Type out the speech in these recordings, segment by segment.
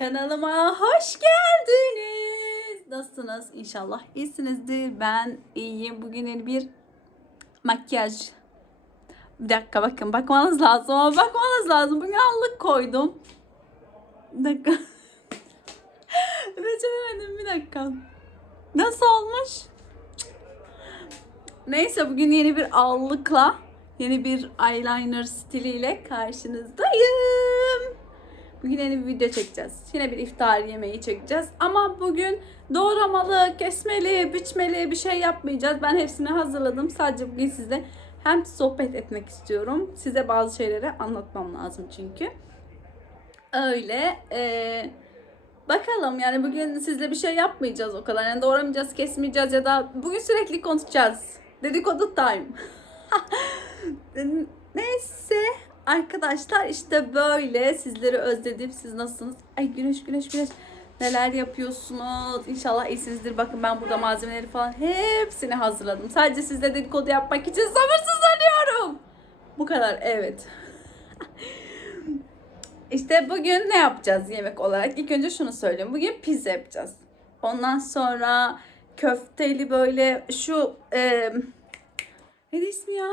Kanalıma hoş geldiniz. Nasılsınız? İnşallah iyisinizdir. Ben iyiyim. Bugün bir makyaj. Bir dakika bakın bakmanız lazım ama bakmanız lazım. Bugün allık koydum. Bir dakika. Beceremedim bir dakika. Nasıl olmuş? Neyse bugün yeni bir allıkla yeni bir eyeliner stiliyle karşınızdayım. Bugün yeni bir video çekeceğiz. Yine bir iftar yemeği çekeceğiz. Ama bugün doğramalı, kesmeli, biçmeli bir şey yapmayacağız. Ben hepsini hazırladım. Sadece bugün sizle hem sohbet etmek istiyorum. Size bazı şeyleri anlatmam lazım çünkü. Öyle. eee, bakalım yani bugün sizle bir şey yapmayacağız o kadar. Yani doğramayacağız, kesmeyeceğiz ya da bugün sürekli konuşacağız. Dedikodu time. Neyse arkadaşlar işte böyle sizleri özledim. Siz nasılsınız? Ay güneş güneş güneş. Neler yapıyorsunuz? İnşallah iyisinizdir. Bakın ben burada malzemeleri falan hepsini hazırladım. Sadece sizle dedikodu yapmak için sabırsızlanıyorum. Bu kadar evet. İşte bugün ne yapacağız yemek olarak? İlk önce şunu söyleyeyim. Bugün pizza yapacağız. Ondan sonra köfteli böyle şu e, ne ismi ya?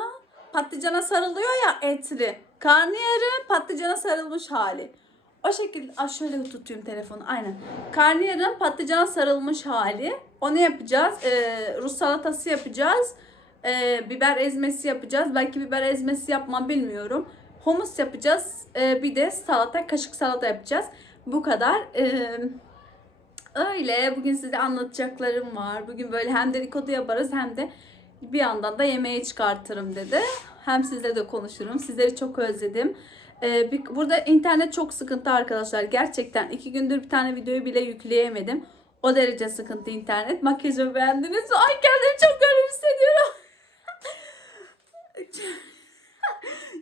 Patlıcana sarılıyor ya etli. Karnıyarın patlıcana sarılmış hali. O şekilde, Aa, şöyle tutayım telefonu aynen. Karnıyarın patlıcana sarılmış hali. Onu yapacağız. Ee, Rus salatası yapacağız. Ee, biber ezmesi yapacağız. Belki biber ezmesi yapmam bilmiyorum. Humus yapacağız. Ee, bir de salata, kaşık salata yapacağız. Bu kadar. Ee, öyle. Bugün size anlatacaklarım var. Bugün böyle hem dedikodu yaparız hem de bir yandan da yemeğe çıkartırım dedi. Hem sizle de konuşurum. Sizleri çok özledim. Ee, burada internet çok sıkıntı arkadaşlar. Gerçekten iki gündür bir tane videoyu bile yükleyemedim. O derece sıkıntı internet. Makyajımı beğendiniz mi? Ay kendimi çok garip hissediyorum.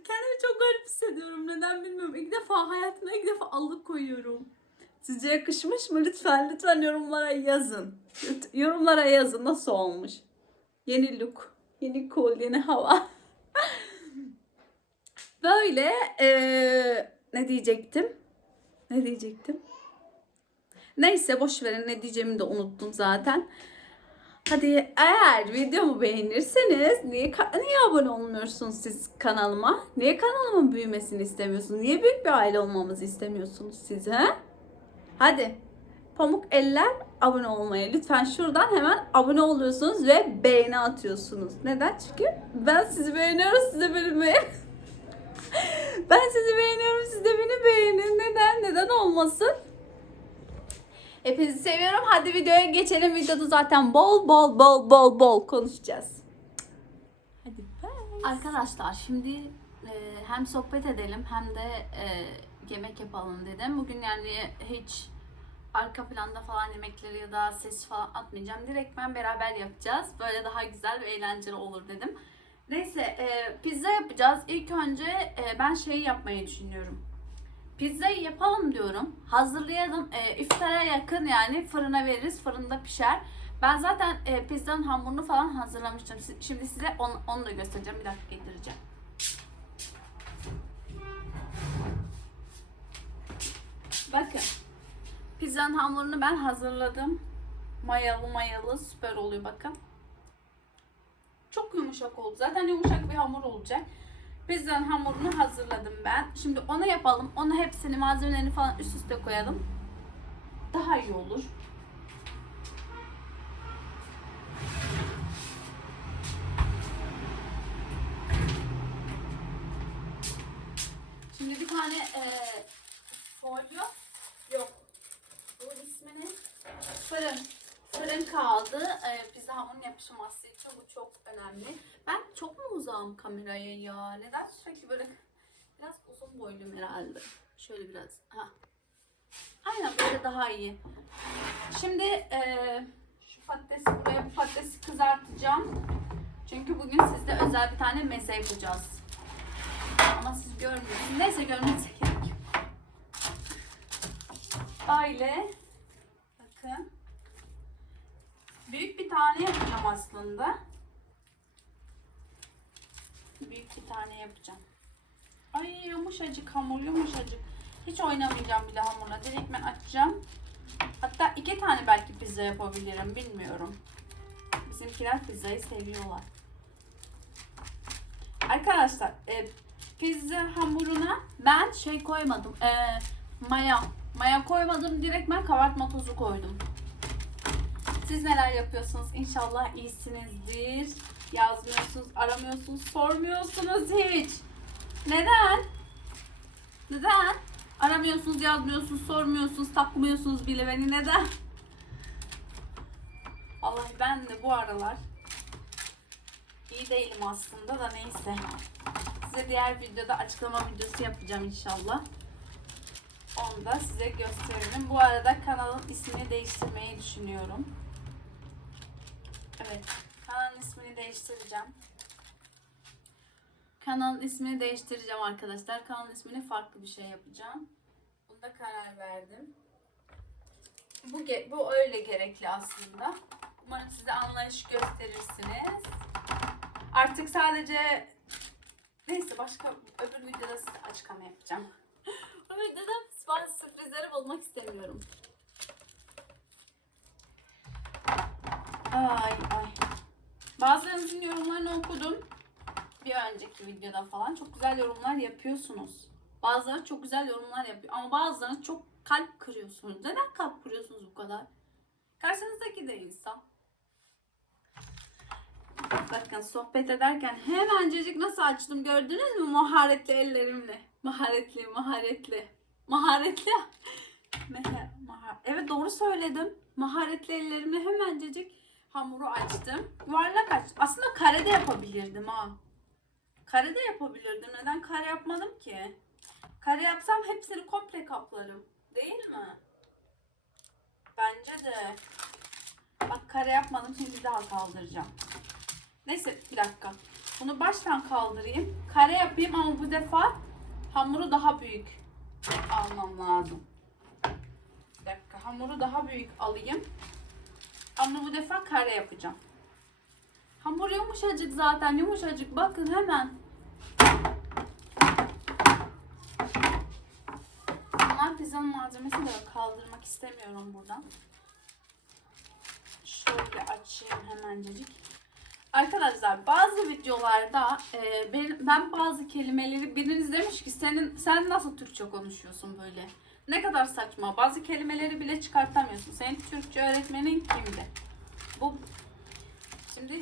kendimi çok garip hissediyorum. Neden bilmiyorum. İlk defa hayatımda ilk defa allık koyuyorum. Sizce yakışmış mı? Lütfen lütfen yorumlara yazın. Yorumlara yazın nasıl olmuş. Yeni look, yeni cool, yeni hava. Böyle eee, ne diyecektim? Ne diyecektim? Neyse boş verin ne diyeceğimi de unuttum zaten. Hadi eğer videomu beğenirseniz niye niye abone olmuyorsunuz siz kanalıma? Niye kanalımın büyümesini istemiyorsunuz? Niye büyük bir aile olmamızı istemiyorsunuz siz he? Hadi pamuk eller abone olmaya. Lütfen şuradan hemen abone oluyorsunuz ve beğeni atıyorsunuz. Neden? Çünkü ben sizi beğeniyorum, siz de beni beğenin. ben sizi beğeniyorum, siz de beni beğenin. Neden? Neden olmasın? Hepinizi seviyorum. Hadi videoya geçelim. Videoda zaten bol bol bol bol bol konuşacağız. Hadi bye. Arkadaşlar şimdi e, hem sohbet edelim hem de e, yemek yapalım dedim. Bugün yani hiç arka planda falan yemekleri ya da ses falan atmayacağım. Direkt ben beraber yapacağız. Böyle daha güzel ve eğlenceli olur dedim. Neyse e, pizza yapacağız. İlk önce e, ben şeyi yapmayı düşünüyorum. Pizzayı yapalım diyorum. Hazırlayalım. E, iftara yakın yani fırına veririz. Fırında pişer. Ben zaten e, pizzanın hamurunu falan hazırlamıştım. Şimdi size onu, onu da göstereceğim. Bir dakika getireceğim. Bakın. Pizzanın hamurunu ben hazırladım. Mayalı mayalı süper oluyor bakın. Çok yumuşak oldu. Zaten yumuşak bir hamur olacak. Pizzanın hamurunu hazırladım ben. Şimdi onu yapalım. Onu hepsini malzemelerini falan üst üste koyalım. Daha iyi olur. Şimdi bir tane eee folyo yok. Bu ismi ne? Fırın. Fırın kağıdı e, pizza hamurun yapışması için bu çok önemli. Ben çok mu uzağım kameraya ya? Neden sürekli böyle biraz uzun boyluyum herhalde. Şöyle biraz. Ha. Aynen böyle daha iyi. Şimdi e, şu patatesi buraya bu patatesi kızartacağım. Çünkü bugün sizde özel bir tane meze yapacağız. Ama siz görmüyorsunuz. Neyse görmenize gerek yok. Aile. Bakın. Büyük bir tane yapacağım aslında. Büyük bir tane yapacağım. Ay yumuşacık hamur yumuşacık. Hiç oynamayacağım bile hamurla. Direkt ben açacağım. Hatta iki tane belki pizza yapabilirim. Bilmiyorum. Bizimkiler pizzayı seviyorlar. Arkadaşlar e, pizza hamuruna ben şey koymadım. E, maya. Maya koymadım. Direkt ben kabartma tozu koydum. Siz neler yapıyorsunuz? İnşallah iyisinizdir. Yazmıyorsunuz, aramıyorsunuz, sormuyorsunuz hiç. Neden? Neden? Aramıyorsunuz, yazmıyorsunuz, sormuyorsunuz, takmıyorsunuz bile beni. Neden? Vallahi ben de bu aralar iyi değilim aslında da neyse. Size diğer videoda açıklama videosu yapacağım inşallah. Onu da size gösteririm. Bu arada kanalın ismini değiştirmeyi düşünüyorum. Evet. Kanalın ismini değiştireceğim. Kanalın ismini değiştireceğim arkadaşlar. Kanalın ismini farklı bir şey yapacağım. Bunda karar verdim. Bu, bu öyle gerekli aslında. Umarım size anlayış gösterirsiniz. Artık sadece neyse başka öbür videoda açıklama yapacağım. Bu videoda bazı sürprizleri bulmak istemiyorum. Ay ay. Bazılarınızın yorumlarını okudum. Bir önceki videoda falan çok güzel yorumlar yapıyorsunuz. Bazıları çok güzel yorumlar yapıyor ama bazılarınız çok kalp kırıyorsunuz. Neden kalp kırıyorsunuz bu kadar? Karşınızdaki de insan. Bakın sohbet ederken hemencecik nasıl açtım gördünüz mü maharetli ellerimle. Maharetli, maharetli. Maharetli. Evet doğru söyledim. Maharetli ellerimle hemencecik hamuru açtım. Yuvarlak aç. Aslında karede yapabilirdim ha. Karede yapabilirdim. Neden kare yapmadım ki? Kare yapsam hepsini komple kaplarım. Değil mi? Bence de. Bak kare yapmadım. Şimdi daha kaldıracağım. Neyse bir dakika. Bunu baştan kaldırayım. Kare yapayım ama bu defa hamuru daha büyük almam lazım. Bir dakika hamuru daha büyük alayım. Ama bu defa kare yapacağım. Hamur yumuşacık zaten yumuşacık. Bakın hemen. Bunlar pizzanın malzemesi de kaldırmak istemiyorum buradan. Şöyle açayım hemencecik. Arkadaşlar bazı videolarda e, ben, ben bazı kelimeleri biriniz demiş ki senin sen nasıl Türkçe konuşuyorsun böyle? Ne kadar saçma. Bazı kelimeleri bile çıkartamıyorsun. Senin Türkçe öğretmenin kimdi? Bu şimdi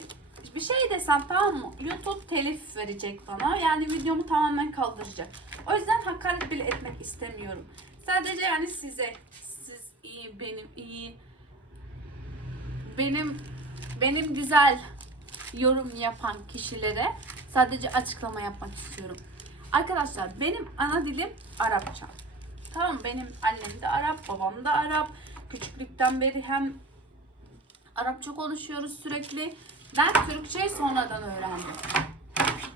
bir şey desem tamam mı? YouTube telif verecek bana. Yani videomu tamamen kaldıracak. O yüzden hakaret bile etmek istemiyorum. Sadece yani size siz iyi benim iyi benim benim güzel yorum yapan kişilere sadece açıklama yapmak istiyorum. Arkadaşlar benim ana dilim Arapça. Tamam benim annem de Arap, babam da Arap. Küçüklükten beri hem Arapça konuşuyoruz sürekli. Ben Türkçeyi sonradan öğrendim.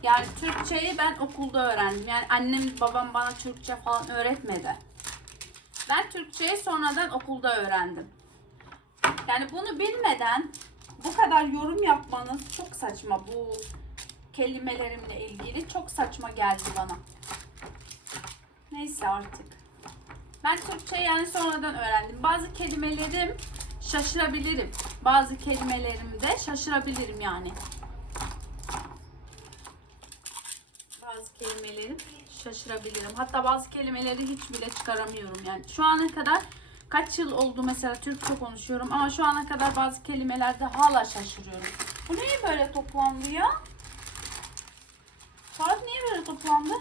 Yani Türkçeyi ben okulda öğrendim. Yani annem babam bana Türkçe falan öğretmedi. Ben Türkçeyi sonradan okulda öğrendim. Yani bunu bilmeden bu kadar yorum yapmanız çok saçma bu kelimelerimle ilgili çok saçma geldi bana. Neyse artık. Ben Türkçe yani sonradan öğrendim. Bazı kelimelerim şaşırabilirim. Bazı kelimelerimde şaşırabilirim yani. Bazı kelimelerim şaşırabilirim. Hatta bazı kelimeleri hiç bile çıkaramıyorum yani. Şu ana kadar kaç yıl oldu mesela Türkçe konuşuyorum ama şu ana kadar bazı kelimelerde hala şaşırıyorum. Bu niye böyle toplandı ya? Saat niye böyle toplandı?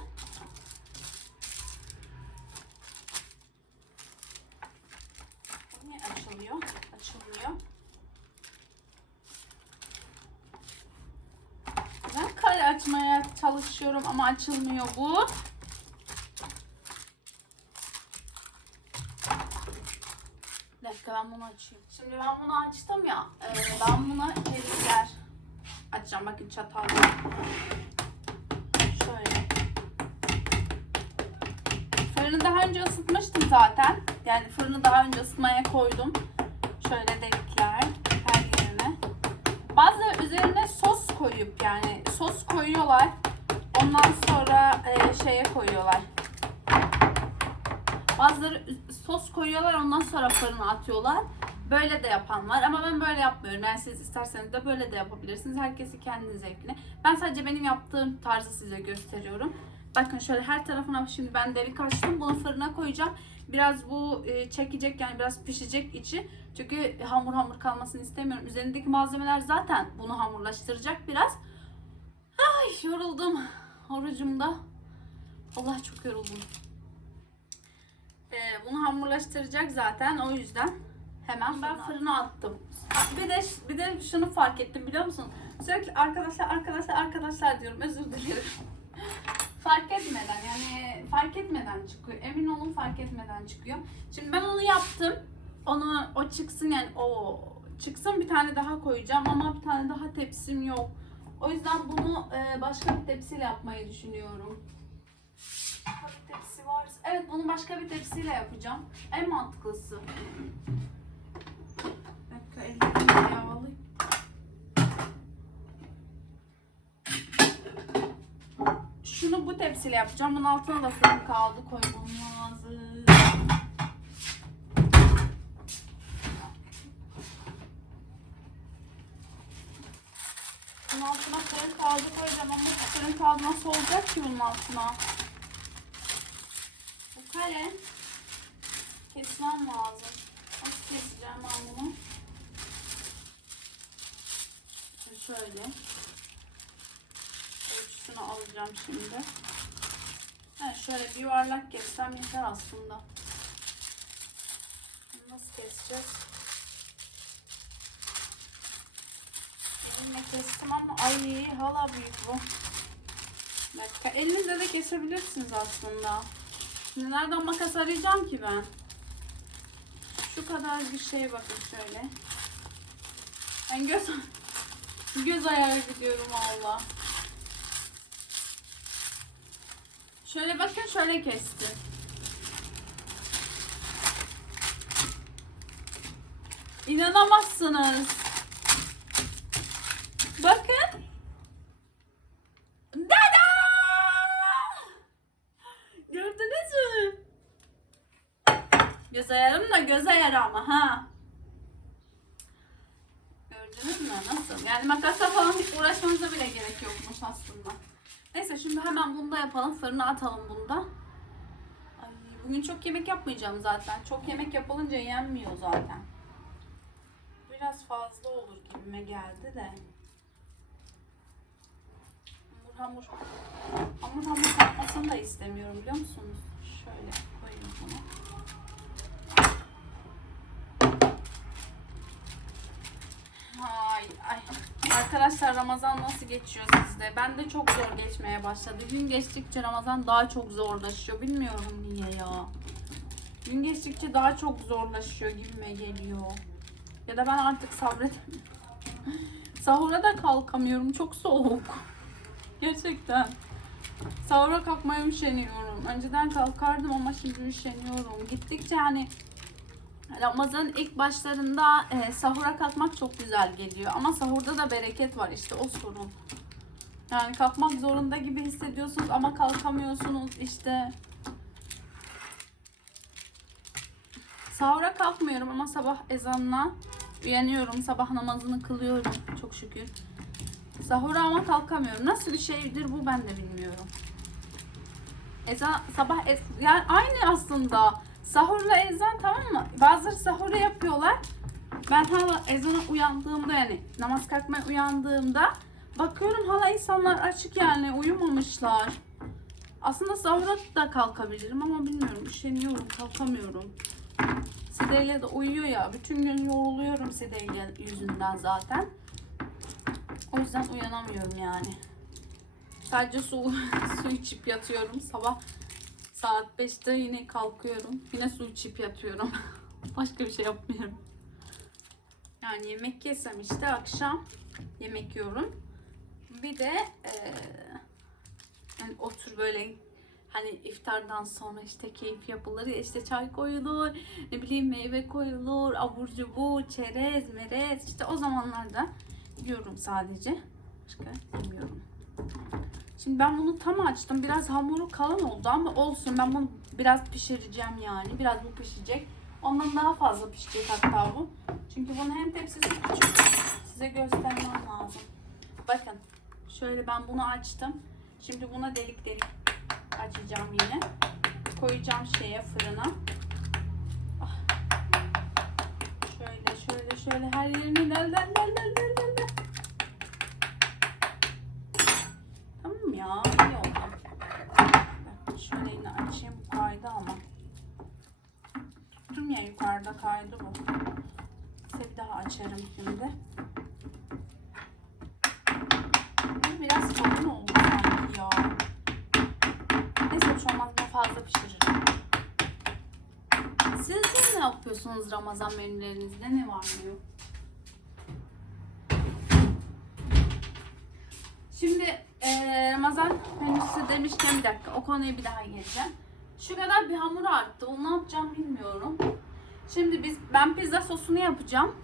Niye açılıyor? Açılmıyor. Ben kare açmaya çalışıyorum ama açılmıyor bu. Bir dakika ben bunu açayım. Şimdi ben bunu açtım ya. e, ben buna delikler açacağım. Bakın çatal. Şöyle. Fırını daha önce ısıtmıştım zaten. Yani fırını daha önce ısıtmaya koydum. Şöyle delikler her yerine. Bazıları üzerine sos koyup yani sos koyuyorlar. Ondan sonra e, şeye koyuyorlar. Bazıları sos koyuyorlar ondan sonra fırına atıyorlar. Böyle de yapan var ama ben böyle yapmıyorum. Yani siz isterseniz de böyle de yapabilirsiniz. Herkesi kendi zevkine. Ben sadece benim yaptığım tarzı size gösteriyorum. Bakın şöyle her tarafına şimdi ben delik açtım. Bunu fırına koyacağım. Biraz bu e, çekecek yani biraz pişecek içi. Çünkü hamur hamur kalmasını istemiyorum. Üzerindeki malzemeler zaten bunu hamurlaştıracak biraz. Ay yoruldum. Orucumda. Allah çok yoruldum. Ee, bunu hamurlaştıracak zaten o yüzden hemen ben fırına attım. Bir de bir de şunu fark ettim biliyor musun? Sürekli arkadaşlar arkadaşlar arkadaşlar diyorum özür dilerim. fark etmeden yani fark etmeden çıkıyor. Emin olun fark etmeden çıkıyor. Şimdi ben onu yaptım. Onu o çıksın yani o çıksın bir tane daha koyacağım ama bir tane daha tepsim yok. O yüzden bunu e, başka bir tepsiyle yapmayı düşünüyorum. Başka bir tepsi var. Evet bunu başka bir tepsiyle yapacağım. En mantıklısı. Bir dakika ellerimi yağlı. Şunu bu tepsiyle yapacağım. Bunun altına da fırın kağıdı koymam lazım. Bunun altına fırın kağıdı koyacağım ama fırın kağıdı nasıl olacak ki bunun altına? Kare kesmem lazım. Nasıl keseceğim ben bunu? Şöyle. Ölçüsünü alacağım şimdi. Ha, şöyle bir yuvarlak kessem yeter aslında. Nasıl keseceğiz? Elimle kestim ama ay hala büyük bu. Bir dakika. Elinizle de kesebilirsiniz aslında. Şimdi nereden makas arayacağım ki ben? Şu kadar bir şey bakın şöyle. Ben göz göz ayarı gidiyorum valla. Şöyle bakın şöyle kestim. İnanamazsınız. Bakın. Dada! Gördünüz mü? Göz ayarım da göz ayarı ama ha. Gördünüz mü? Nasıl? Yani makasla falan hiç uğraşmanıza bile gerek yokmuş aslında. Neyse şimdi hemen bunu da yapalım. Fırına atalım bunu da. Ay, bugün çok yemek yapmayacağım zaten. Çok yemek yapılınca yenmiyor zaten. Biraz fazla olur gibime geldi de. Hamur hamur. Hamur hamur kalkmasını da istemiyorum biliyor musunuz? Şöyle koyayım bunu. Ay ay. Arkadaşlar Ramazan nasıl geçiyor sizde? Ben de çok zor geçmeye başladı. Gün geçtikçe Ramazan daha çok zorlaşıyor. Bilmiyorum niye ya. Gün geçtikçe daha çok zorlaşıyor gibime geliyor. Ya da ben artık sabredemiyorum. Sahura da kalkamıyorum. Çok soğuk. Gerçekten. Sahura kalkmaya üşeniyorum. Önceden kalkardım ama şimdi üşeniyorum. Gittikçe yani Ramazan'ın ilk başlarında e, sahura kalkmak çok güzel geliyor. Ama sahurda da bereket var işte o sorun. Yani kalkmak zorunda gibi hissediyorsunuz ama kalkamıyorsunuz işte. Sahura kalkmıyorum ama sabah ezanına uyanıyorum. Sabah namazını kılıyorum çok şükür. Sahura ama kalkamıyorum. Nasıl bir şeydir bu ben de bilmiyorum. Ezan sabah ez, yani aynı aslında. Sahurla ezan tamam mı? Bazıları sahura yapıyorlar. Ben hala ezana uyandığımda yani namaz kalkmaya uyandığımda bakıyorum hala insanlar açık yani uyumamışlar. Aslında sahura da kalkabilirim ama bilmiyorum üşeniyorum kalkamıyorum. Sideyle de uyuyor ya bütün gün yoruluyorum Sideyle yüzünden zaten. O yüzden uyanamıyorum yani. Sadece su, su içip yatıyorum sabah Saat 5'te yine kalkıyorum. Yine su içip yatıyorum. Başka bir şey yapmıyorum. Yani yemek yesem işte akşam yemek yiyorum. Bir de eee, yani otur böyle hani iftardan sonra işte keyif yapılır ya işte çay koyulur, ne bileyim meyve koyulur, abur cubur, çerez, merez işte o zamanlarda yiyorum sadece. Başka yemiyorum. Şimdi ben bunu tam açtım. Biraz hamuru kalın oldu ama olsun. Ben bunu biraz pişireceğim yani. Biraz bu pişecek. Ondan daha fazla pişecek hatta bu. Çünkü bunun hem tepsisi küçük. Size göstermem lazım. Bakın. Şöyle ben bunu açtım. Şimdi buna delik delik açacağım yine. Koyacağım şeye fırına. Ah. Şöyle şöyle şöyle her yerini del del del del del del del. Tamam ya iyi oldu. Ben şöyle yine açayım kaydı ama. Tuttum ya yukarıda kaydı bu. Bir daha açarım şimdi. Bu biraz kalın oldu sanki ya. Neyse şey olmaz fazla pişiririm. Siz ne yapıyorsunuz Ramazan menülerinizde? Ne var yok? Şimdi eee, Ramazan menüsü demişken bir dakika o konuya bir daha geleceğim. Şu kadar bir hamur arttı. Onu ne yapacağım bilmiyorum. Şimdi biz ben pizza sosunu yapacağım.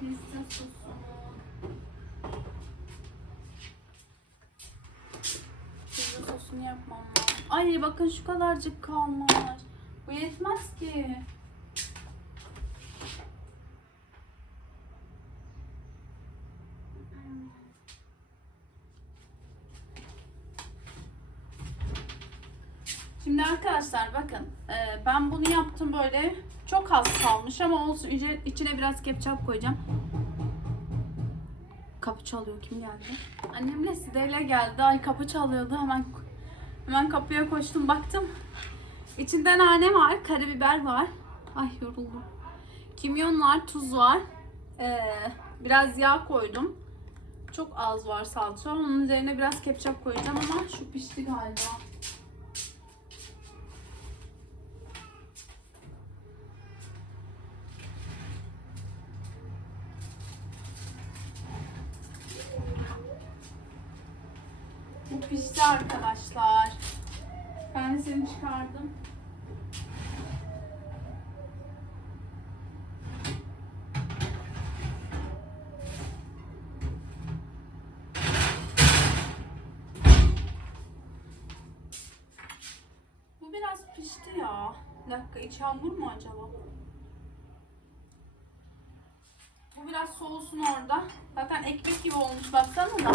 Pizza sosunu. Pizza sosunu yapmam lazım. Ay bakın şu kadarcık kalmış. Bu yetmez ki. Şimdi arkadaşlar bakın e, ben bunu yaptım böyle çok az kalmış ama olsun İçine- biraz ketçap koyacağım. Kapı çalıyor kim geldi? Annemle Side'yle geldi. Ay kapı çalıyordu hemen hemen kapıya koştum baktım. İçinde nane var, karabiber var. Ay yoruldum. Kimyon var, tuz var. Ee, biraz yağ koydum. Çok az var salça. Onun üzerine biraz ketçap koyacağım ama şu pişti galiba. Pişti arkadaşlar. Ben seni çıkardım. Bu biraz pişti ya. Bir dakika iç hamur mu acaba? Bu biraz soğusun orada. Zaten ekmek gibi olmuş baksana da.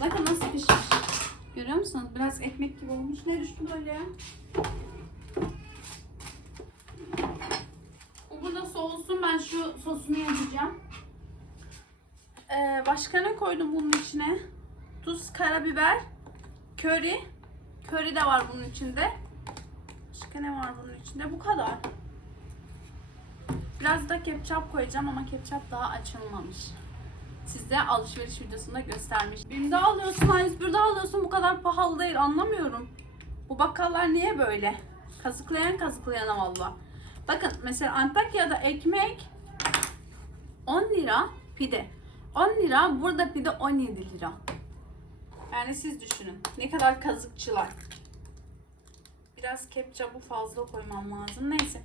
Bakın nasıl pişmiş. Görüyor musunuz? Biraz ekmek gibi olmuş. Ne düştü böyle? Bu burada soğusun. Ben şu sosunu yapacağım. Ee, başka ne koydum bunun içine? Tuz, karabiber, köri. Köri de var bunun içinde. Başka ne var bunun içinde? Bu kadar. Biraz da ketçap koyacağım ama ketçap daha açılmamış. Size alışveriş videosunda göstermiş. Bim'de alıyorsun, A101'de alıyorsun bu kadar pahalı değil anlamıyorum. Bu bakkallar niye böyle? Kazıklayan kazıklayana valla. Bakın mesela Antakya'da ekmek 10 lira pide. 10 lira burada pide 17 lira. Yani siz düşünün ne kadar kazıkçılar. Biraz ketçabı fazla koymam lazım. Neyse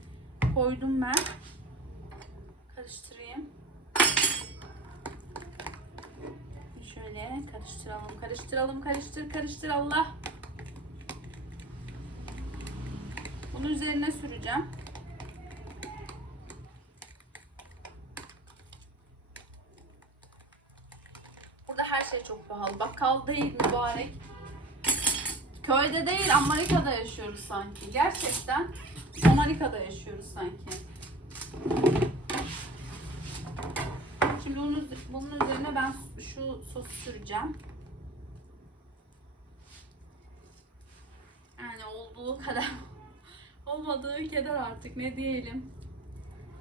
koydum ben. Karıştırayım. Şöyle karıştıralım, karıştıralım, karıştır, karıştır Allah. Bunu üzerine süreceğim. Burada her şey çok pahalı. Bakkal değil mübarek. Köyde değil Amerika'da yaşıyoruz sanki. Gerçekten Amerika'da yaşıyoruz sanki. Şimdi bunun, bunun üzerine ben şu sosu süreceğim. Yani olduğu kadar olmadığı kadar artık ne diyelim.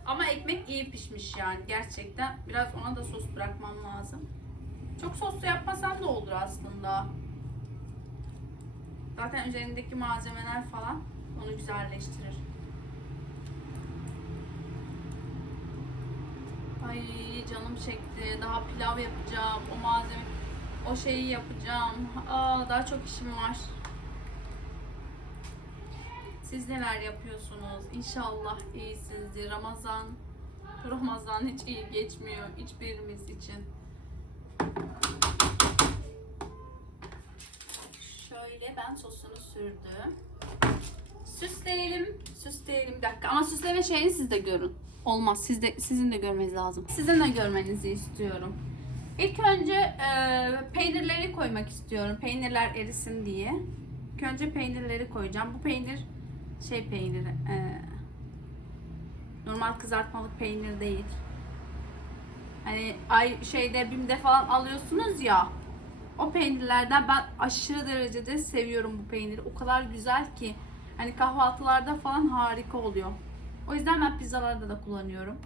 Ama ekmek iyi pişmiş yani gerçekten. Biraz ona da sos bırakmam lazım. Çok soslu yapmasam da olur aslında. Zaten üzerindeki malzemeler falan onu güzelleştirir. Ay canım çekti. Daha pilav yapacağım. O malzeme o şeyi yapacağım. Aa daha çok işim var. Siz neler yapıyorsunuz? İnşallah iyisinizdir. Ramazan Ramazan hiç iyi geçmiyor hiçbirimiz için. Şöyle ben sosunu sürdüm. Süsleyelim. Süsleyelim. Bir dakika ama süsleme şeyini siz de görün. Olmaz. Siz de, sizin de görmeniz lazım. Sizin de görmenizi istiyorum. İlk önce e, peynirleri koymak istiyorum. Peynirler erisin diye. İlk önce peynirleri koyacağım. Bu peynir şey peyniri. e, normal kızartmalık peynir değil. Hani ay şeyde BİM'de falan alıyorsunuz ya. O peynirlerden ben aşırı derecede seviyorum bu peyniri. O kadar güzel ki. Hani kahvaltılarda falan harika oluyor. O yüzden ben pizzalarda da kullanıyorum.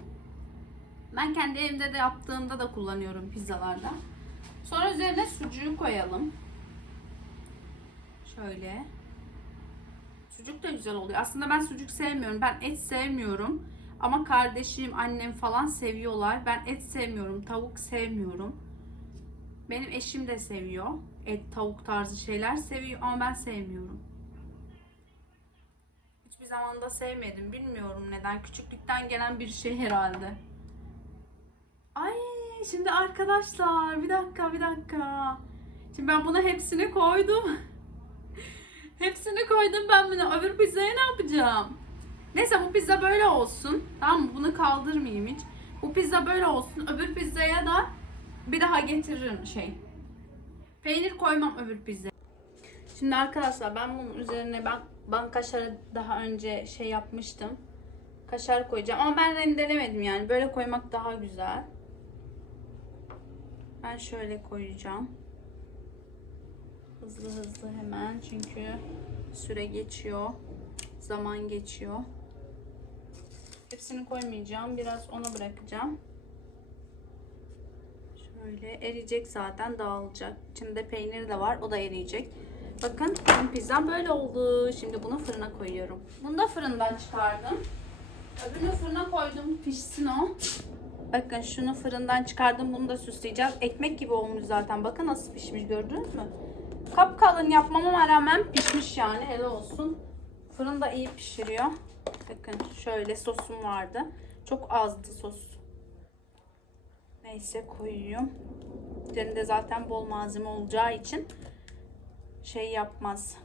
Ben kendi evimde de yaptığımda da kullanıyorum pizzalarda. Sonra üzerine sucuğu koyalım. Şöyle. Sucuk da güzel oluyor. Aslında ben sucuk sevmiyorum. Ben et sevmiyorum. Ama kardeşim, annem falan seviyorlar. Ben et sevmiyorum. Tavuk sevmiyorum. Benim eşim de seviyor. Et, tavuk tarzı şeyler seviyor ama ben sevmiyorum. Hiçbir zaman da sevmedim. Bilmiyorum neden. Küçüklükten gelen bir şey herhalde. Ay şimdi arkadaşlar bir dakika bir dakika. Şimdi ben buna hepsini koydum. hepsini koydum ben bunu. Öbür pizzaya ne yapacağım? Neyse bu pizza böyle olsun. Tamam mı? Bunu kaldırmayayım hiç. Bu pizza böyle olsun. Öbür pizzaya da bir daha getiririm şey. Peynir koymam öbür pizza. Şimdi arkadaşlar ben bunun üzerine ben ben kaşarı daha önce şey yapmıştım. Kaşar koyacağım ama ben rendelemedim yani. Böyle koymak daha güzel. Ben şöyle koyacağım. Hızlı hızlı hemen çünkü süre geçiyor. Zaman geçiyor. Hepsini koymayacağım. Biraz ona bırakacağım. Şöyle eriyecek zaten dağılacak. İçinde peynir de var. O da eriyecek. Bakın pizzam böyle oldu. Şimdi bunu fırına koyuyorum. Bunu da fırından çıkardım. Öbürünü fırına koydum. Pişsin o. Bakın şunu fırından çıkardım. Bunu da süsleyeceğiz. Ekmek gibi olmuş zaten. Bakın nasıl pişmiş gördünüz mü? Kapkalın yapmama rağmen pişmiş yani. Helal olsun. Fırın da iyi pişiriyor. Bakın şöyle sosum vardı. Çok azdı sos. Neyse koyuyorum. Üzerinde zaten bol malzeme olacağı için şey yapmaz.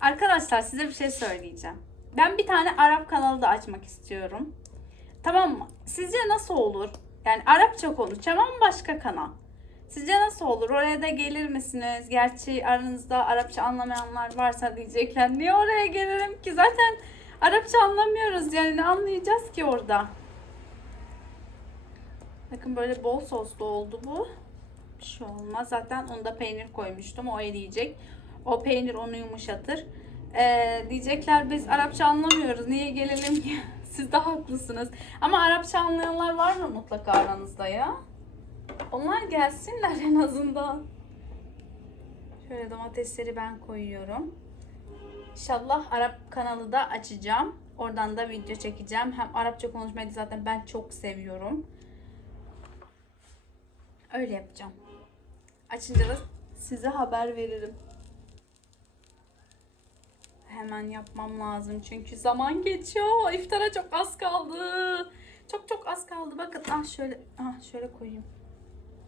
Arkadaşlar size bir şey söyleyeceğim. Ben bir tane Arap kanalı da açmak istiyorum. Tamam mı? Sizce nasıl olur? Yani Arapça konuşacağım ama başka kanal. Sizce nasıl olur? Oraya da gelir misiniz? Gerçi aranızda Arapça anlamayanlar varsa diyecekler. Niye oraya gelirim ki? Zaten Arapça anlamıyoruz yani ne anlayacağız ki orada? Bakın böyle bol soslu oldu bu. Bir şey olmaz. Zaten onda peynir koymuştum. O eriyecek. O peynir onu yumuşatır. Ee, diyecekler biz Arapça anlamıyoruz. Niye gelelim ki? Siz de haklısınız. Ama Arapça anlayanlar var mı mutlaka aranızda ya? Onlar gelsinler en azından. Şöyle domatesleri ben koyuyorum. İnşallah Arap kanalı da açacağım. Oradan da video çekeceğim. Hem Arapça konuşmayı da zaten ben çok seviyorum. Öyle yapacağım. Açınca da size haber veririm. Hemen yapmam lazım çünkü zaman geçiyor. İftara çok az kaldı. Çok çok az kaldı. Bakın ah şöyle ah şöyle koyayım.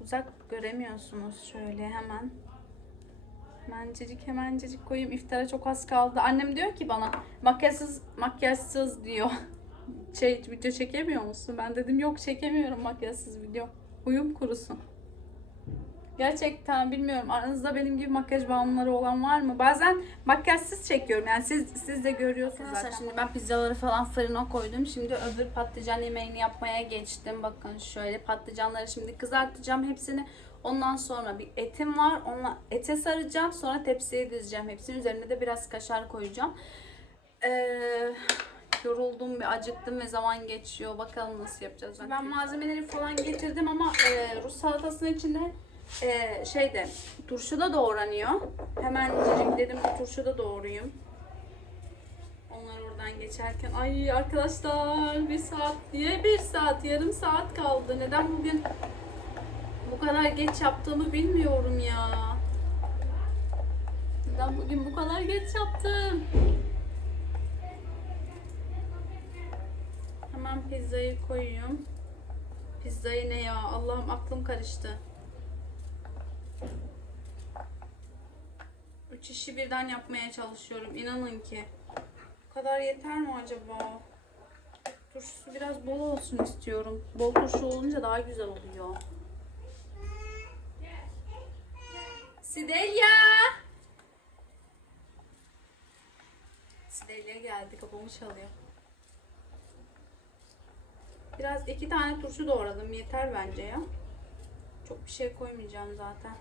Uzak göremiyorsunuz şöyle hemen. Hemencecik hemencecik koyayım. İftara çok az kaldı. Annem diyor ki bana makyajsız makyajsız diyor. Şey video çekemiyor musun? Ben dedim yok çekemiyorum makyajsız video. Huyum kurusun. Gerçekten bilmiyorum. Aranızda benim gibi makyaj bağımlıları olan var mı? Bazen makyajsız çekiyorum. Yani siz siz de görüyorsunuz zaten. Şimdi ben pizzaları falan fırına koydum. Şimdi öbür patlıcan yemeğini yapmaya geçtim. Bakın şöyle patlıcanları şimdi kızartacağım hepsini. Ondan sonra bir etim var. Onunla ete saracağım. Sonra tepsiye dizeceğim. Hepsinin üzerine de biraz kaşar koyacağım. Ee, yoruldum bir acıktım ve zaman geçiyor. Bakalım nasıl yapacağız. Ben malzemeleri falan getirdim ama e, Rus salatasının içinde e, şeyde turşuda doğranıyor. Hemen dedim turşuda doğrayayım. Onlar oradan geçerken ay arkadaşlar bir saat diye bir saat yarım saat kaldı. Neden bugün bu kadar geç yaptığımı bilmiyorum ya. Neden bugün bu kadar geç yaptım? Hemen pizzayı koyuyorum. Pizzayı ne ya? Allah'ım aklım karıştı. Üç işi birden yapmaya çalışıyorum. İnanın ki. Bu kadar yeter mi acaba? Turşusu biraz bol olsun istiyorum. Bol turşu olunca daha güzel oluyor. Sidelya! Sidelya geldi. Kapımı çalıyor. Biraz iki tane turşu doğradım. Yeter bence ya. Çok bir şey koymayacağım zaten.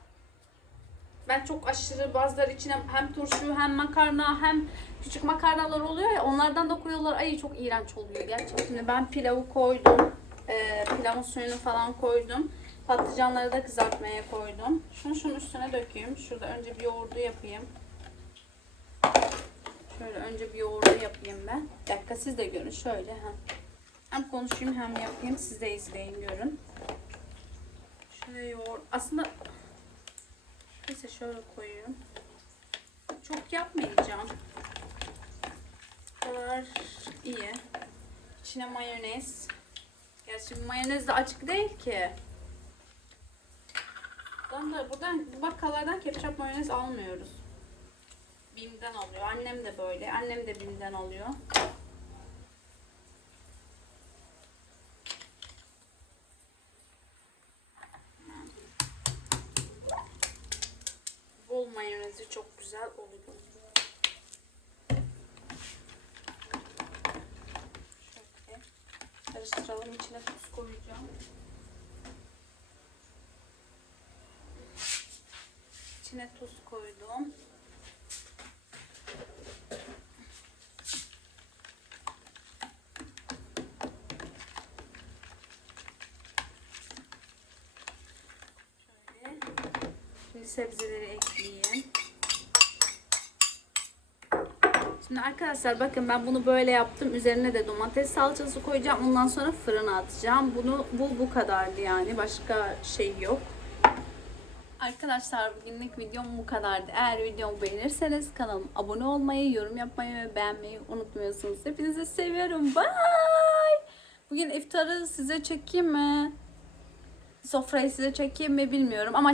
Ben çok aşırı bazıları içine hem turşu hem makarna hem küçük makarnalar oluyor ya onlardan da koyuyorlar. Ay çok iğrenç oluyor gerçekten. Şimdi ben pilavı koydum. Ee, pilavın suyunu falan koydum. Patlıcanları da kızartmaya koydum. Şunu şunun üstüne dökeyim. Şurada önce bir yoğurdu yapayım. Şöyle önce bir yoğurdu yapayım ben. Bir dakika siz de görün şöyle. Ha. Hem konuşayım hem yapayım. Siz de izleyin görün. Şöyle yoğurt. Aslında neyse şöyle koyuyorum. Çok yapmayacağım. Bu iyi. İçine mayonez. Gerçi mayonez de açık değil ki. Buradan da buradan bakkallardan ketçap mayonez almıyoruz. Bim'den alıyor. Annem de böyle. Annem de Bim'den alıyor. Bol mayonezi çok güzel oluyor. Şöyle karıştıralım. içine tuz koyacağım. İçine tuz koydum. Şöyle. Şimdi sebzeleri ekleyeyim. Şimdi arkadaşlar bakın ben bunu böyle yaptım. Üzerine de domates salçası koyacağım. Ondan sonra fırına atacağım. Bunu bu bu kadardı yani. Başka şey yok. Arkadaşlar bugünlük videom bu kadardı. Eğer videomu beğenirseniz kanalıma abone olmayı, yorum yapmayı ve beğenmeyi unutmuyorsunuz. Hepinizi seviyorum. Bye. Bugün iftarı size çekeyim mi? Sofrayı size çekeyim mi bilmiyorum ama